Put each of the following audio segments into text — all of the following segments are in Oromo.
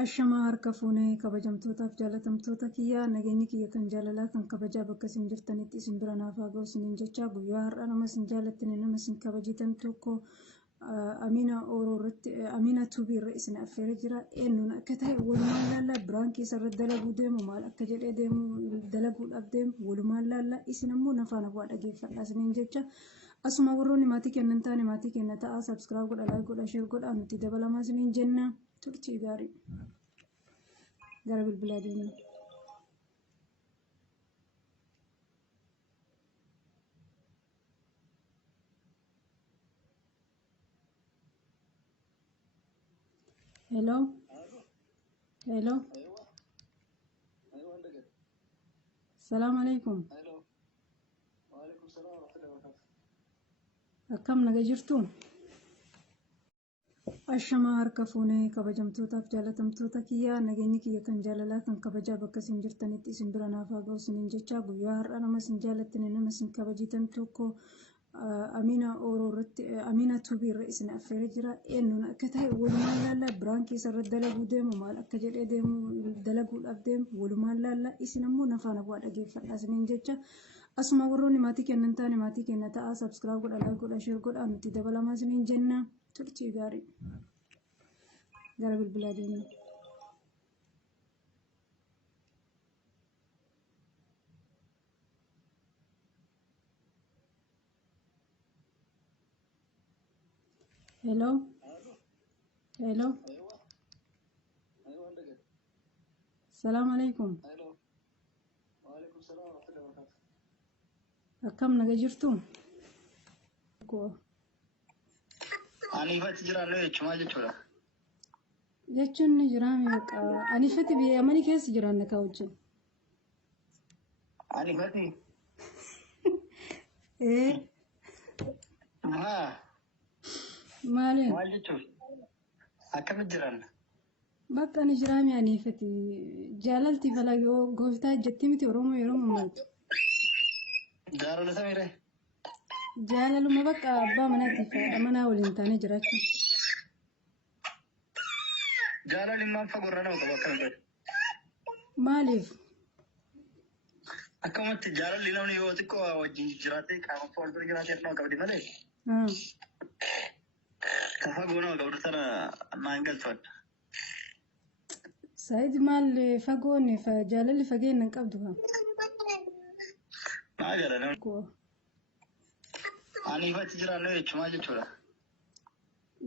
Ashamaa harka fuunee kabajamtootaaf jaalatamtoota kiyyaa nageenyi kiyya kan jaalalaa kan kabajaa bakka isin jirtanitti isin bira naaf haa ga'u isiniin jecha guyyaa har'aa nama isin jaalattan nama isin kabajitan tokko Amina Tuubii irra isin affeeree jira. Eenyuun akka ta'e walumaan laallaa biraan keessa irra dalaguu deemu maal akka jedhee deemu dalaguudhaaf deemu walumaan laallaa isin ammoo nafaan waa dhageeffadhaa isiniin jecha. Asuma warroonni maatii kennan taane maatii kenna ta'a sabskiraayib godha laayik godha sheer godha nuti dabalamaa isiniin jenna. Turtii gaarii gara bilbilaa deemna. Hello. Hello. Salaam alaikum. Akkam naga jirtu? Ashamaa harka fuunee kabajamtootaaf jaalatamtoota kiyyaa nageenyi kiyya kan jaalalaa kan kabajaa bakka isin jirtanitti isin bira naaf haa ga'u isiniin jecha guyyaa har'aa nama isin jaalattan nama isin kabajitan tokko Amina Tuubii irra isin affeeree jira. Eenyuun akka ta'e walumaan laallaa biraan keessa irra dalaguu deemu maal akka jedhee deemu dalaguudhaaf deemu walumaan laallaa isin ammoo nafaan waa dhageeffadhaa isiniin jecha. Asuma warroonni maatii kennan taane maatii kenna ta'a sabskiraayib godha laayik godha sheer godha nuti dabalamaa isiniin jenna. Turtii gaarii gara bilbilaa deemna. Hello. Hello. Salaam alaikum. Akkam naga jirtu? Anifati jiraannu jechuun jechuudha. Jechuun ni jiraame baqa. Anifati biyya mani keessa jiraanne ka wajjin. Anifati. Maali? Maal jechuun akkamitti jiraanna? Bakka ni jiraame anifati. Jaalalti falagoo gooftaa jetti miti Oromoo yeroo mummaltu. Jaalala samiire. Jaalaluma bakka abbaa manaatiif haadha manaa waliin taanee jiraachuu. Jaalalli maal fagoo nama qabu akkamitti? Maaliif? Akkamatti jaalalli namni yoo xiqqoo wajjin jiraatee qaama fuuldura jiraatee nama qabdi malee. Ka fagoo nama qabdu sana naan galfadha. Saayid maal fagoon jaalalli fageenya hin qabdu haa? Maa jala namni? Anifati jiraannu jechuun jechuudha.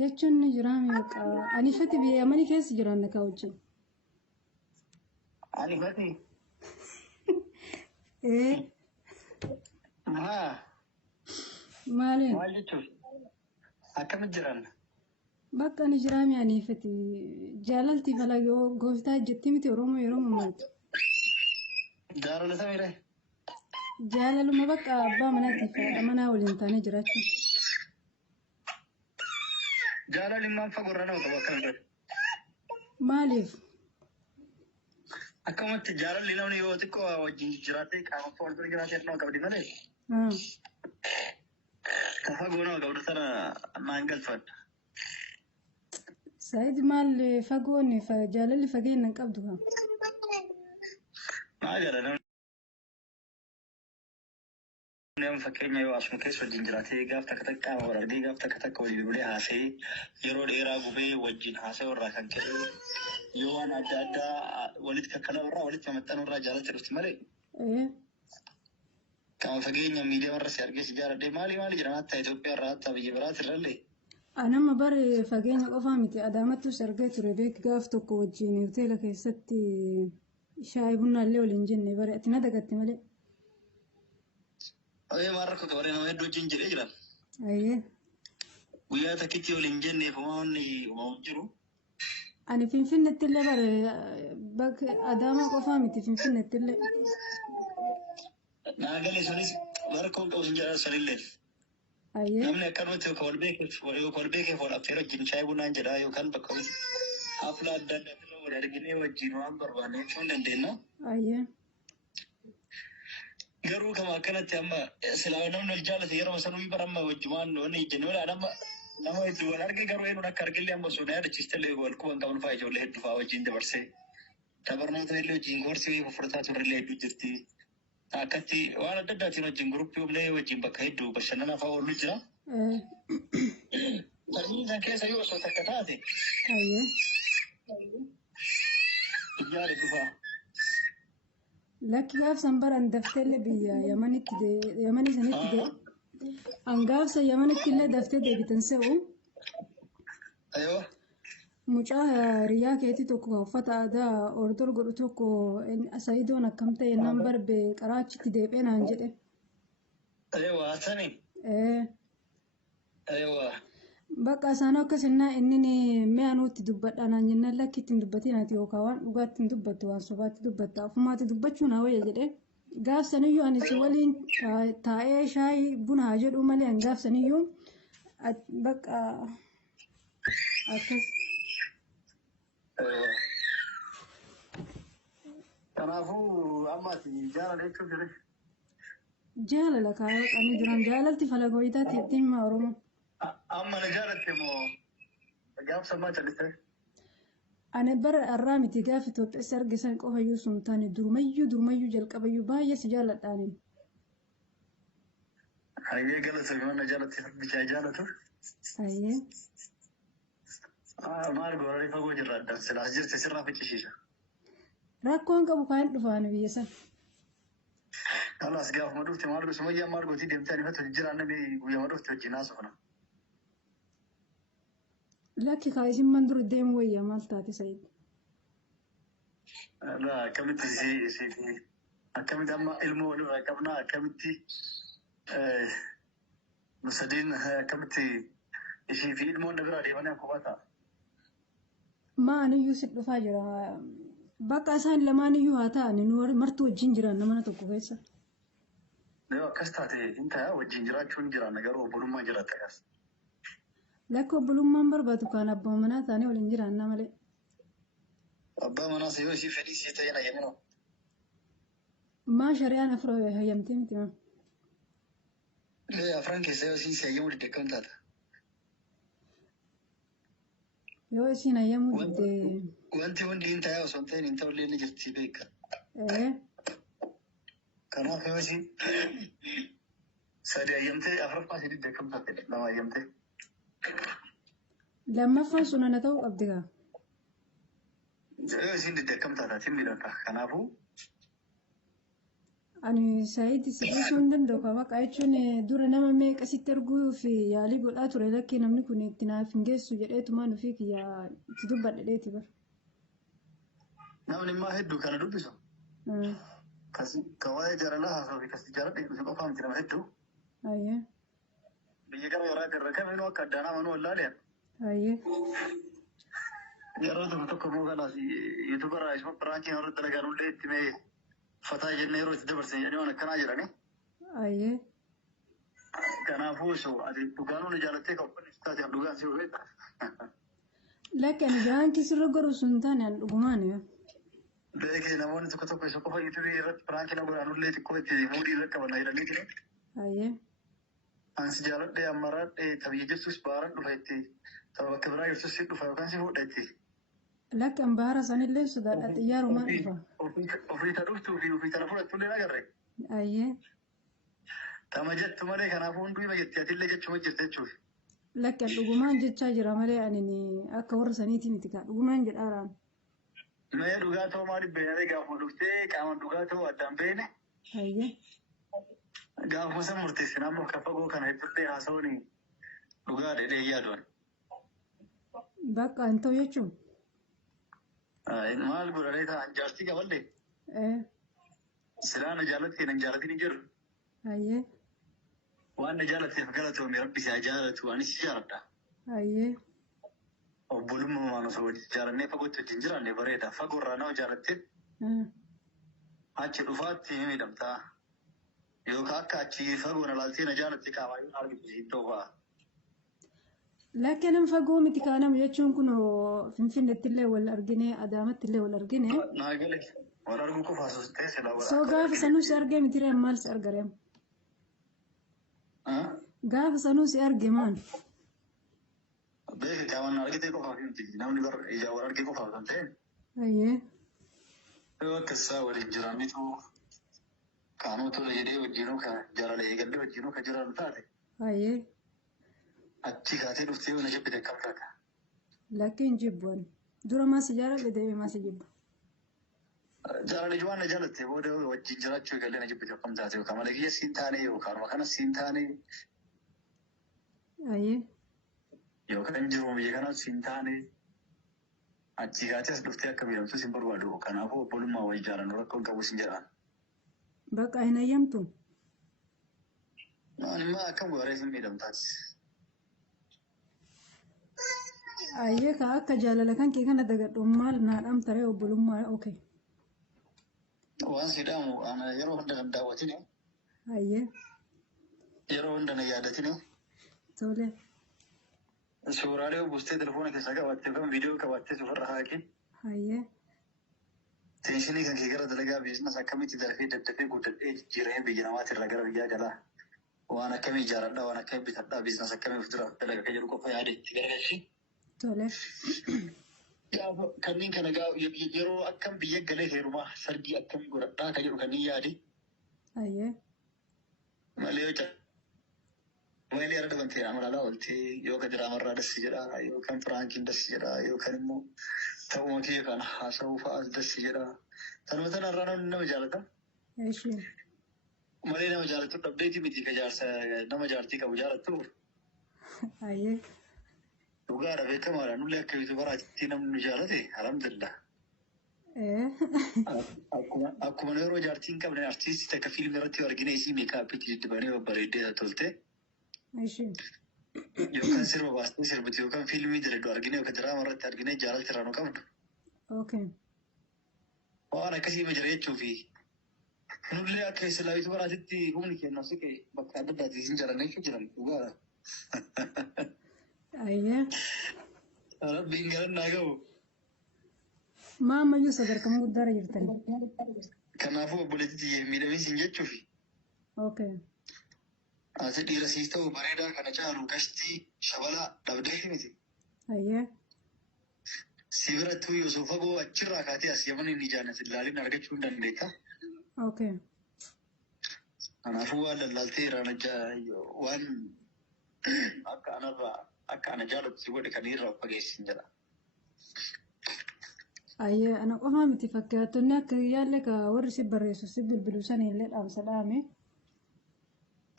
Jechuun ni jiraame baqa. Anifati biyya mani keessa jiraanne ka wajjin. Anifati. Maali? Maal jechuun akkamitti jiraanna? Bakka ni jiraame anifati. Jaalalti falagoo gooftaa jetti miti Oromoo yeroo mummaltu. Jaalala samiire. Jaalaluma bakka abbaa manaatiif haadha manaa waliin taanee jiraachuu. Jaalalli maal fagoo nama qabu akkamitti? Maaliif? Akkamatti jaalalli namni yoo xiqqoo wajjin jiraatee qaama fuuldura jiraatee nama qabdi malee. Ka fagoo nama qabdu sana naan galfadha. Saayid maal fagoon jaalalli fageenya hin qabdu haa? Maa jala namni fakkeenya yoo asuma keessa wajjin jiraatee gaaf takka takka qaama wal argee gaaf takka takka walii bibilee haasa'ee yeroo dheeraa gubee wajjin haasa'u irraa kan ka'e yoo waan adda addaa walitti kakkalaa irraa walitti maxxanuu irraa jaalatti dhufti malee. Qaama fageenya miidiyaa warra si argee si jaaladhee maali jedhama hatta Itoophiyaa irraa hatta biyya biraati irrallee. Anama bare fageenya qofaa miti Adaamattus argee ture beek gaaf tokko wajjin hoteela keessatti shaayii bunnaallee waliin jenne bare ati na dagatti malee. Warra koo kabaree nama hedduu wajjin jedhee jira. Guyyaa takkitti waliin jenneef uumamni jiru. Ani Finfinneetti illee bare bakka Adaamaa qofaa miti Finfinneetti illee. Naagalee sunis warra koo qabu hin jedhan sanillee. Namni akkanumatti wal beekeef wal affeera wajjin shaayii bunaan jedhaa yookaan bakka hafla adda addaa wal arginee wajjin waan barbaanne jechuu hin dandeenya. Garuu kama akkanatti amma silaa namni wal jaalate yeroo sanuu bara amma wajjumaan wanni ejjenne wala amma nama hedduu wal arge garuu eenyuun akka argillee amma sun yaadachiiste illee wal quban qaban fa'aa ijoollee hedduu fa'aa wajjin dabarsee tabarnoota illee wajjin gorsii fufurtaa turre illee hedduu jirti. Akkatti waan adda addaatiin wajjin guruppii illee wajjin bakka hedduu bashannanaa fa'aa oolu jira. Sanyiin san keessa yoo osoo takka taate ijjaare dhufaa. Lakki gaafsan baran dafteellee biyya Yamanii sanitti hangaafsa Yamanitti illee daftee deebitan se'u. Mucaa hiriyaa keetii tokko uffata aadaa ordor godhu tokko Sayidoon akkam ta'e nan barbe qaraachitti deebi'ee naan jedhe. Waa sani. Bakka isaan akkasinnaa inni mi'a nutti dubbadha naan jennaan lakki ittiin dubbatiin ati yookaan waan dhugaatti hin dubbattu waan sobaatti dubbatta ofumaatti dubbachuun haa wayya jedhe. Gaafsaniyyuu ani si waliin taa'ee shaayii buna haa jedhu malee an gaafsaniyyuu bakka akkas. Kanaafuu ammaati jaalala jechuun jire. Jaalala kaayoo qanii jiran jaalalti falagoyitaatti ittiin hima Oromoo. Amma na jaalatte moo gaafsa maa calliste? Ani bara irraa miti gaafa Itoophiyaatti argisan qofayyuu sun taane durumayyuu jalqabayyuu baay'ee si jaalladhaani. Hayyee galata mana jaalatti bichaa jaalatu. Hayyee. Maal gooree fagoo jirra adda silaas jirti sirraa ficcisiisa. Rakkoon qabu kan dhufaan biyya san. Kalaas gaafuma dhufte maal gosa wayyaa maal gootii deemtee ani fatu jiraan namni guyyaa dhufte wajjin haasofna. Lakki kaa'isin man dura deemu wayyaa maal taate Sayid? Akkamitti amma ilmoo walirraa qabnaa akkamitti musadiin akkamitti ishii fi ilmoon na biraa deemanii akkuma ta'a. Maaniyyuu si dhufaa jira. Bakka isaan lamaaniyyuu haa ta'an martuu wajjin jiran namana tokko keessa. Yoo akkas taate hin ta'a wajjin jiraachuun jiraan garuu obbolummaa jiraatta kaas. Lakki obbolummaan barbaadu kan abbaa manaa taanii waliin jiraannaa malee. Abbaa manaas yoo ishii fedhii sii ta'e na yemmuu. Maa shari'aan afur hayyamtee miti maa? Afran keessa yoo ishii si hayyamuu didde akkam taata? Yoo isiin hayyamuu didde. Wanti hundi hin ta'a osoo hin ta'in hin ta'ullee ni jirti beeka. Kanaaf yoo ishii sadi hayyamtee afuraffaa si didde akkam taate lama hayyamtee. Lammaffaan sun ana ta'uu qabdi gaa. Yoo isiin didde akkam taataatiin miidhagda. Kanaafuu. Ani Sayid si dhiisuu hin danda'u qaba. Bakka jechuun dura nama meeqa sitti arguu fi yaalii godhaa ture lakkii namni kun itti naaf hin geessu jedheetumaan ofii kiyyaa itti dubbadheeti bara. Namni immoo hedduu kana dubbisu. Kan waa'ee jaalalaa haasawaa fi kasi jaaladha jedhu qofaa miti nama hedduu. Biyya gara waraa garra kaminuu akka addaanaa manuu wallaaliyan. Yeroo tokko immoo kanaas yuutuubaraa isuma biraanchiin warra dalagaan hullee itti mee fataa jennee yeroo itti dabarsan jedhanii waan akkanaa jedhani. Kanaafuu osoo ati dhugaanuu na jaalattee kan uffanni taate an dhugaan si hubeta. Lakki ani biraanchii sirra godhu sun taane an dhugumaan yoo. Beekee namoonni tokko isa qofa yuutuubii irratti biraanchii na godhaan hullee xiqqoo itti muudii irra qaban jedhanii ture. Ansi jaaladhee ammaradhee tabiyya jirtus baaran dhufa itti taba bakka biraa jirtus si dhufa yookaan si fuudha itti. Lakki an baara sanillee sodaadha xiyyaarumaan dhufa. Ofii ta dhuftuu fi ofii tana fudhattullee nagarre. Tama jettu malee kanaafuu hunduu hima jetti atillee jechuma jirte jechuuf. Lakki an dhugumaan jechaa jira malee ani akka warra saniiti miti kaa dhugumaan jedhaaraan. Mee dhugaa ta'uu maaliif beeknee gaafuma dhuftee qaama dhugaa ta'uu addaan beekne. Gaafuma san murteessin ammoo kan fagoo kana heddullee haasawuun dhugaa dheedhee yaaduun. Bakka hin ta'u jechuun. Maal godhanii ta'an jaartii qaballee. Silaa na jaalattee na jaalatiin jiru. Waan na jaalatteef galatoomii rabbi si haa jaalatu anis si jaaladha. Obbolummaan osoo wajjin jaalannee fagootti wajjin jiraanne bareeda. Fagoorraa nama jaalattee achi dhufaatti ni miidhamtaa. Yookaan akka achi fagoo na laaltee na jaalatte qaamaayyoon argisiisu ta'uu ba'a. Lakki nama fagoo miti kaanamu jechuun kun Finfinneetti illee wal argine Adaamatti illee wal argine. Naagale wal arguu qofa asustee silaa wal So gaafa sanuu si argee miti ree maal si argareem? Gaafa sanuu si arge maal? beek qaamaan argitee qofaaf miti namni bar ijaa wal argee qofaaf kan ta'e Ayyee. yoo akkasaa waliin jiranitu qaamota jedhee wajjinuu ka jaalala eegallee wajjinuu ka jiran taate Ayyee. achi kaatee dhuftee mana jibbite akkam taata. Lakkiin jibbuun. Dura maasi jaaladhe deebi'ee maasi jibbu. Jaalala ijoo waan na jaalatte booda wajjin jiraachuu eegallee na jibbite akkam taate yookaan mana kiyya siin taane yookaan kana siin taane Ayyee. yookaan jiru biyya kana siin taane achi kaatee as dhuftee akka miidhamtu siin barbaadu kanaafuu obbolummaa wayii jaalannu rakkoon qabu siin jedhaan. Bakka hin ayyamtu. Anima akkam gooree siin miidhamtaati. Ayyee ka akka jaalala kan kee kana dagadhu maal naadhaam taree obbolummaa okay. Waan sidaamu ana yeroo hunda kan daawwatine Ayyee. yeroo hunda na yaadatine Tole. suuraalee buustee telefoona keessaa qabattee yookaan viidiyoo qabattee sufarra haaqee Ayyee. teenshinii kan kee gara dalagaa biizines akkamitti dafee daddafee guddadhee jijjiiranii biyya namaatirraa gara biyyaa galaa waan akkamii ijaaradhaa waan akkamii bitadhaa biizines akkamii of dura dalaga kan jedhu qofa yaadetti garagalchi. Tole. Kanneen kana yeroo akkam biyya galee heerumaa sargii akkam godhadhaa kan jedhu kanneen yaade Ayyee. malee yoo Wali ada daban ta'e amalaa oltee yookaan diraamarraa dassi jedhaa yookaan firaankiin dassi jedhaa yookaan immoo ta'uma kee kan haasa'uu fa'aas dassi jedhaa. Tanuma tanarraa namni nama jaalata. Ishee. Malee nama jaalatu dhabdeeti miti ka jaarsa nama jaartii qabu jaalattu. Ayyee. Dhugaadha beekamaadha nullee akka bitu baraatti namni nu jaalate alhamdulillah. Akkuma yeroo jaartii hin qabne artiistii takka fiilmii irratti argine isii meekaappii dibanii babbareeddee tolte. Ishee. Yookaan sirba baastee sirbiti yookaan fiilmii dalagdu argine yookaan diraama irratti argine jaalalti irraa nu qabdu. Okay. Waan akkasii ma jira jechuufi nullee akka islaamitu baraatitti humni kennaaf siqe bakka adda addaatti isin jaalannachuu jiran dhugaadha. Ayyee. Rabbiin galannaa gahu. Maammayyuu sadarkaa guddaarra jirtanii. Kanaafuu obboleettii miidhamiin jechuufi. Okay. Ati dhiira siis ta'u bareedaa kana caalu gashtii shabalaa dhabdee miti. Ayyee. Si birattuu yoo fagoo achirraa kaatee as yamanii ni jaallatu ilaalin argachuu hin dandeetta. Okay. Kanaafuu waan lallaaltee irraan waan akka ana jaalatu si godhe kan irraa fageessin jedha. Ayyee ana qofaa miti fakkaattonni akka yaalle ka warri si barreessu si bilbilu sanillee dhaamsa dhaame.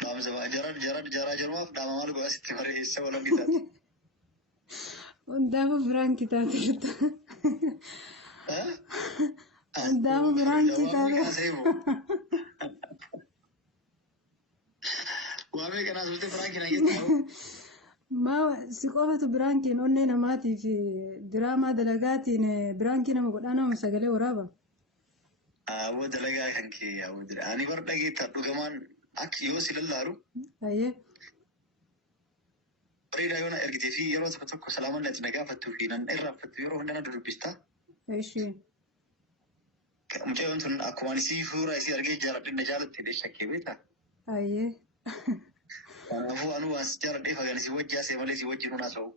Dhaamsa jaraa jarumaaf dhaama maal godha sitti barreessa walan bitaati. Hundaafuu biraan kitaaba jirta. Hundaafuu biraan kitaaba. Waamee kanaas bultee biraan kina jettaa. Maa si qofatu biraan keen onnee namaatiif diraamaa dalagaatiin biraan kee nama godhaa nama sagalee waraaba. Awwa dalagaa kan kee yaa'u jira. Ani bar dhageettaa dhugamaan akka yoo si lallaaru. Ayyee. Bareedaa yoo na ergitee fi yeroo tokko tokko salaaman natti na gaafattuu fi nan irraanfattu yeroo hunda na dubbistaa. Ishee. Mucayyoon tun akkuma isii suuraa isii argee jaaladhe na jaalatte shakkee beektaa. Ayyee. Kanaafuu anu waan si jaaladhee fagaan isii wajji asee malee isii wajji nuun haasa'u.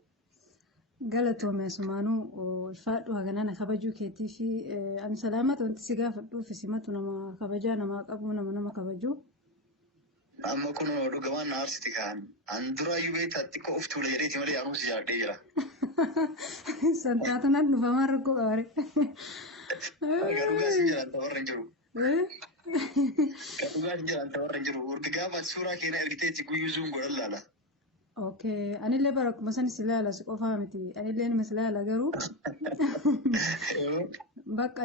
Galatoome asumaanuu ulfaadhu haganana kabajuu keetii fi ani salaamata wanti si gaafadhuuf simatu nama kabajaa namaa qabu nama kabajuu. Amma kun dhugamaan na aarsiti kaan an duraayyuu beektaa xiqqoo of tuula jedheeti malee anuu si jaaladhee jira. Santaatu nan dhufamaan rakkoo qabaare. Dhugaa si jiraan ta'arra hin jiru. Dhugaa si jiraan ta'arra hin jiru. Urgi gaafa suuraa keenya ergiteetti guyyuu zuun godhan laala. Okay, anillee bara akkuma san si laala si qofaa miti. Anillee nama si laala garuu. Bakka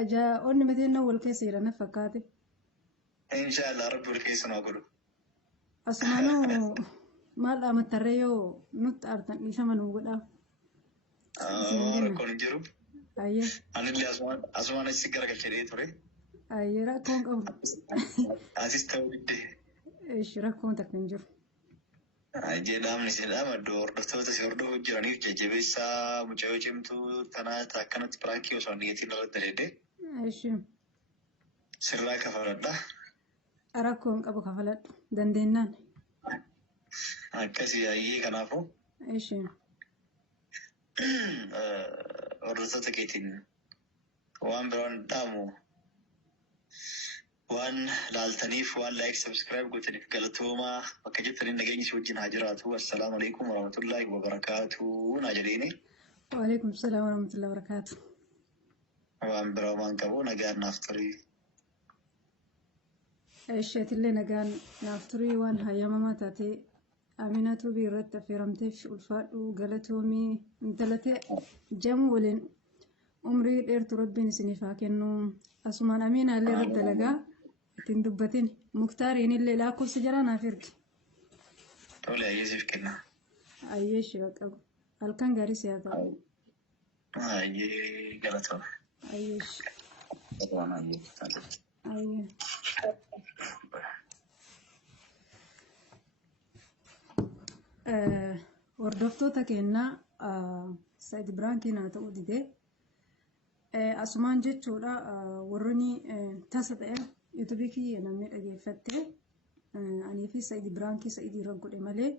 onni mitiin wal keessa jiran fakkaate. Inshaallah rabbi wal keessa naa godhu. Asumaanuu maal dhaamattarree yoo nutti aartan dhiifama nuu godhaa. Rakkoon hin jiru. Ayyee. Anillee asumaan achi garagalchee ture. Ayyee rakkoon qabu. Asis ta'uu diddee. Rakkoon takka hin jiru. Jedhamni jedhama iddoo hordoftoota si hordofuu jiraniif jajjabeessaa mucayyoo cimtuu tanaa akkanatti piraakii osoo niitiin irratti daleedde. Sirraa kafaladha. Rakkoon qabu kafaladhu dandeennaan. Akkasii ayyee kanaafuu. hordoftoota keetiin waan biraan dhaamu waan laaltaniif waan like subscribe gootaniif galatoomaa bakka jettaniin nageenyi si wajjin haa jiraatu. Assalaamu alaikum warahmatullahi wabarakatuh. Naa jedheeni. Waalaikum salaam warahmatullahi wabarakatuh. Waan biraa waan qabu nagaan naaf turii. Isheetillee nagaan naaf turii waan hayyamamaa taatee Aminatu biirratti affeeramteef ulfaadhu galatoomii intalatee jamu waliin umrii dheertu rabbiin isiniif haa kennu. Asumaan Amina illee irratti dalagaa ittiin dubbatin Muktaariin illee lakkoofsa jara naaf ergi. Tole ayyeesiif kenna. Ayyeeshi baqa halkan gaarii si haa ta'u. Ayyee galatooma. Ayyeeshi. Waan ayyee. Ayyee. Hordoftoota keenyaa Said Biraankiin haa ta'uu didee asumaan jechuudha warroonni tasa ta'e yuutuubii kiyya namni dhageeffatte anii fi Said Biraankii Said irra godhe malee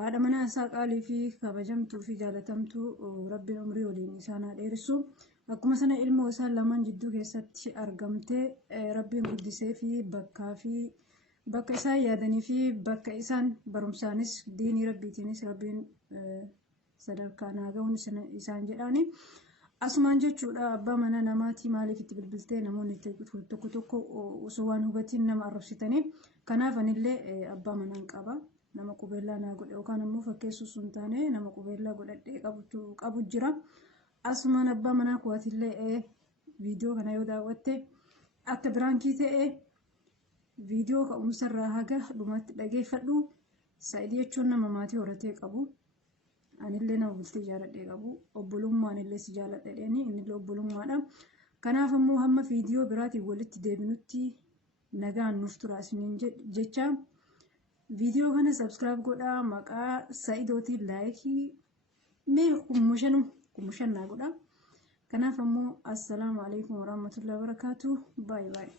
haadha manaa isaa qaalii fi kabajamtuu fi jaalatamtuu rabbiin umrii waliin isaan haa dheerissu. Akkuma sana ilmoo isaan lamaan jidduu keessatti argamtee rabbiin guddisee fi bakka isaan yaadanii fi bakka isaan barumsaanis diinii rabbiitiinis rabbiin sadarkaa naa ga'uun isaan jedhaani. Asumaan jechuudha abbaa mana namaatii maaliif itti bilbiltee namoonni tokko tokko osoo waan hubatiin nama arrabsitanii. Kanaaf anillee abbaa manaan qaba. Nama qubeellaa naa godhe yookaan immoo fakkeessuu sun taane nama qubeellaa godhadhee qabu jira. Asumaan abbaa manaa kuwaatillee viidiyoo kana yoo daawwatte akka biraankii ta'e viidiyoo ka'umsarraa haga dhumatti dhageeffadhu. Said jechuun nama maatii horatee qabu. Anillee nama bultii jaaladhee qabu. Obbolummaan illee si jaaladheeni innillee obbolummaadha. Kanaaf immoo hamma viidiyoo biraatiin walitti deebinutti nagaan nuuf tura isiniin jecha viidiyoo kana subscribe godhaa maqaa Saidootiin laayikii mee kumushan naa godhaa. Kanaaf immoo assalaamu alaikum warahmatullahi wabarakatuh. Bye bye.